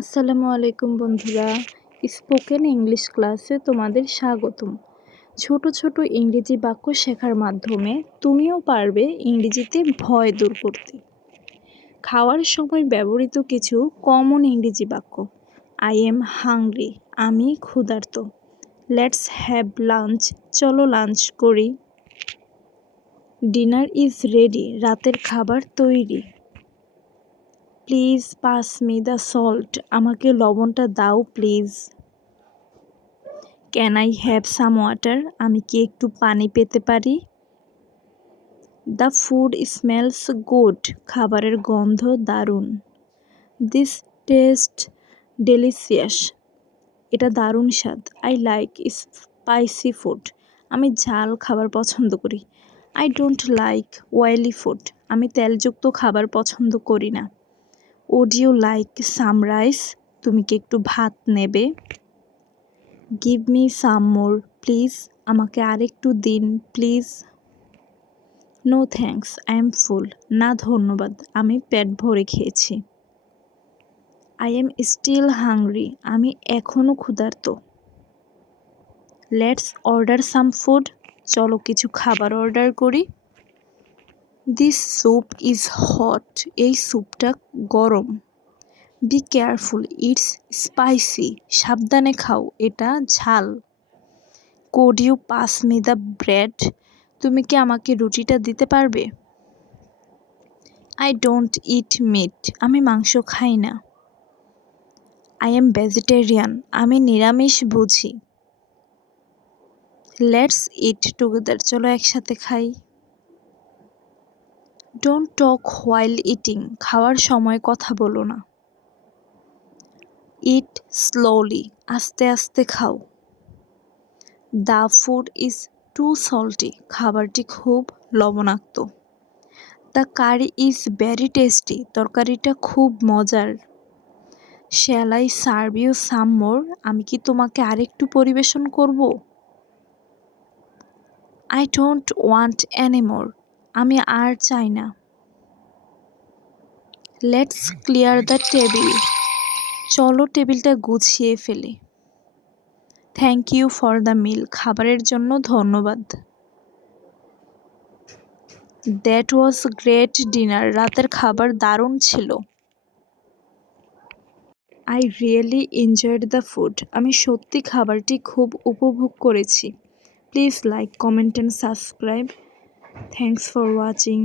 আসসালামু আলাইকুম বন্ধুরা, স্পোকেন ইংলিশ ক্লাসে তোমাদের স্বাগতম। ছোট ছোট ইংরেজি বাক্য শেখার মাধ্যমে তুমিও পারবে ইংরেজিতে ভয় দূর করতে। খাওয়ার সময় ব্যবহৃত কিছু কমন ইংরেজি বাক্য: আই এম হাংরি, আমি ক্ষুধার্ত। লেটস হ্যাভ লাঞ্চ, চলো লাঞ্চ করি। ডিনার ইজ রেডি, রাতের খাবার তৈরি। Please pass me the salt, আমাকে লবণটা দাও please. Can I have some water, আমি কি একটু পানি পেতে পারি? দ্য ফুড স্মেলস গুড, খাবারের গন্ধ দারুণ। দিস টেস্ট ডেলিশিয়াস, এটা দারুণ স্বাদ। আই লাইক স্পাইসি ফুড, আমি ঝাল খাবার পছন্দ করি। I don't like oily food, আমি তেলযুক্ত খাবার পছন্দ করি না। Would you like some rice, তুমি কি একটু ভাত নেবে? Give me some more please, আমাকে আরেকটু দিন please. No thanks, I am full, না ধন্যবাদ, আমি পেট ভরে খেয়েছি। আই এম স্টিল হাংরি, আমি এখনও ক্ষুধার্ত। লেটস অর্ডার সাম ফুড, চলো কিছু খাবার অর্ডার করি। দিস স্যুপ ইজ হট, এই স্যুপটা গরম। বি কেয়ারফুল, ইটস স্পাইসি, সাবধানে খাও, এটা ঝাল। Could you pass me the bread, তুমি কি আমাকে রুটিটা দিতে পারবে? আই ডোন্ট ইট মিট, আমি মাংস খাই না। আই এম ভেজিটেরিয়ান, আমি নিরামিষ বুঝি। লেটস ইট টুগেদার, চলো একসাথে খাই। ডোন্ট টক হোয়াইল ইটিং, খাওয়ার সময় কথা বলো না। ইট স্লোলি, আস্তে আস্তে খাও। The food is too salty, খাবারটি খুব লবণাক্ত। The curry is very tasty, তরকারিটা খুব মজার। Shall I serve you some more, আমি কি তোমাকে আরেকটু পরিবেশন করব? I don't want any more, আমি আর চাই না। লেটস ক্লিয়ার দ্য টেবিল, চলো টেবিলটা গুছিয়ে ফেলি। থ্যাংক ইউ ফর দ্য মিল, খাবারের জন্য ধন্যবাদ। দ্যাট ওয়াজ গ্রেট ডিনার, রাতের খাবার দারুণ ছিল। I really enjoyed the food, আমি সত্যি খাবারটি খুব উপভোগ করেছি। Please like, comment and subscribe. Thanks for watching.